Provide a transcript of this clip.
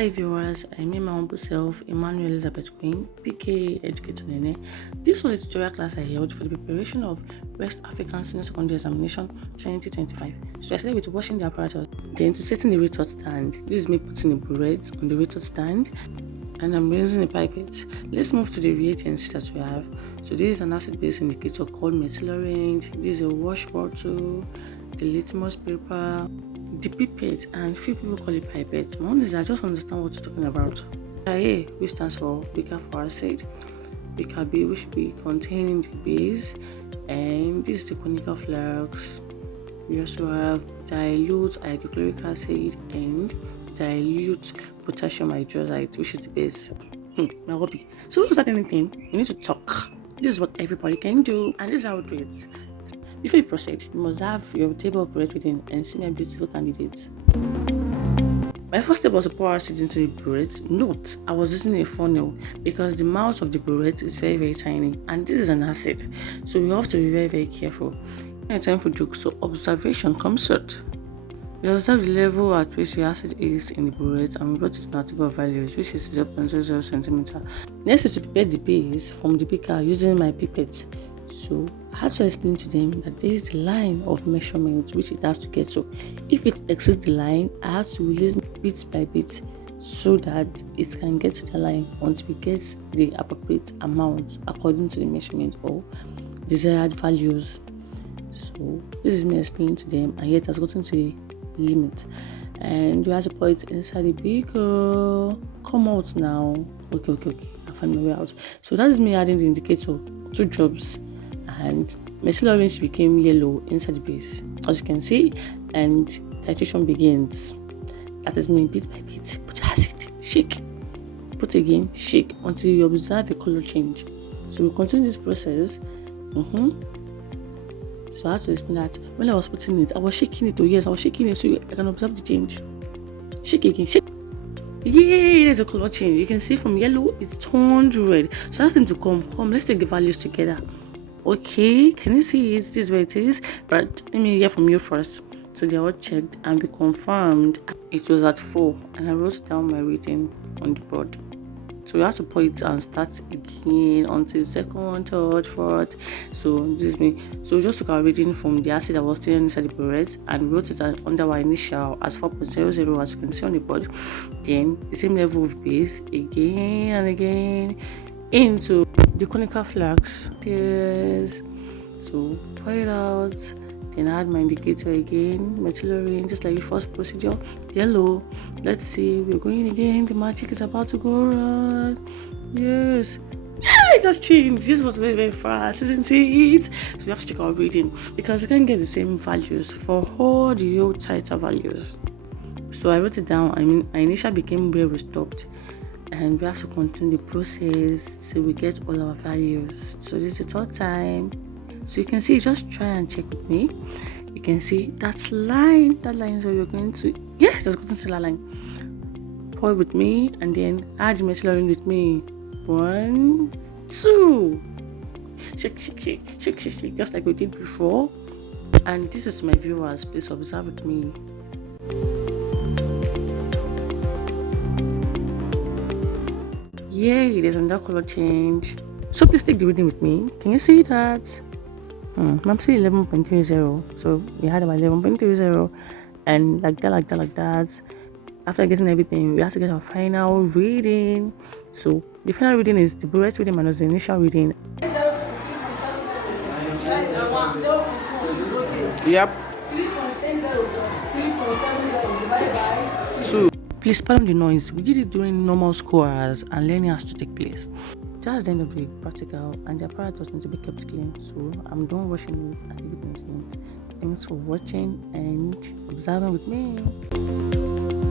Hi viewers, I'm my humble self, Emmanuel Elizabeth Queen, PK Educator Nene. This was a tutorial class I held for the preparation of West African Senior Secondary Examination 2025. So I started with washing the apparatus, then to setting the retort stand. This is me putting a burette on the retort stand, and I'm using a pipette. Let's move to the reagents that we have. So this is an acid-base indicator called methyl orange. This is a wash bottle, the litmus paper, the pipette, and few people call it pipette. My own is I just understand what you're talking about. A, which stands for beaker for acid, beaker B, which will be containing the base, and this is the conical flux. We also have dilute hydrochloric acid and dilute potassium hydroxide, which is the base. My hobby. So without anything, you need to talk. This is what everybody can do, and this is how we do it. Before you proceed, you must have your table of burette reading and see my beautiful candidates. My first step was to pour acid into the burette. Note, I was using a funnel because the mouth of the burette is very, very tiny, and this is an acid, so you have to be very, very careful. It's time for jokes, so observation comes first. We observe the level at which the acid is in the burette, and we wrote it in our table of values, which is 0.00 centimeter. Next is to prepare the base from the beaker using my pipette. So I had to explain to them that there is the line of measurement which it has to get to. If it exceeds the line, I have to release bit by bit so that it can get to the line until we get the appropriate amount according to the measurement or desired values. So this is me explaining to them, and yet has gotten to a limit. And you have to put it inside the beaker. Come out now. Okay. I found my way out. So that is me adding the indicator, 2 drops. And methyl orange became yellow inside the base, as you can see, and titration begins. That is me bit by bit. Put acid, shake, put again, shake until you observe a color change. So we continue this process. So I had to explain that when I was putting it, I was shaking it. Oh yes, I was shaking it so I can observe the change. Shake again, shake. Yay, there's a color change. You can see from yellow it's turned red. So that's them to come. Let's take the values together. Okay, can you see it? This is where it is, but let me hear from you first. So they all checked and we confirmed it was at 4, and I wrote down my reading on the board. So we have to put it and start again until 2nd, 3rd, 4th. So this is me. So we just took our reading from the acid that was still inside the burette and wrote it under our initial as 4.00, as you can see on the board. Then the same level of base again and again into the conical flux. Yes. So pour it out. Then add my indicator again, methyl orange, just like the first procedure. Yellow. Let's see, we're going again. The magic is about to go on. Yes. Yeah, it has changed. This was very, very fast, isn't it? So we have to check our reading because we can't get the same values for all the old tighter values. So I wrote it down. I initially became where we stopped. And we have to continue the process till we get all our values. So this is the 3rd time. So you can see, just try and check with me. You can see that line is where you're going to. Yes, that's gotten to that line. Pour it with me and then add the methyl orange with me. 1, 2. Shake, just like we did before. And this is to my viewers. Please observe with me. Yay, there's another color change. So please take the reading with me. Can you see that? I'm still 11.30. So we had about 11.30, and like that. After getting everything, we have to get our final reading. So the final reading is the burette reading minus the initial reading. Yep. 2. Please pardon the noise. We did it during normal school hours and learning has to take place. That's the end of the practical, and the apparatus needs to be kept clean. So I'm done washing it and everything is neat. Thanks for watching and observing with me.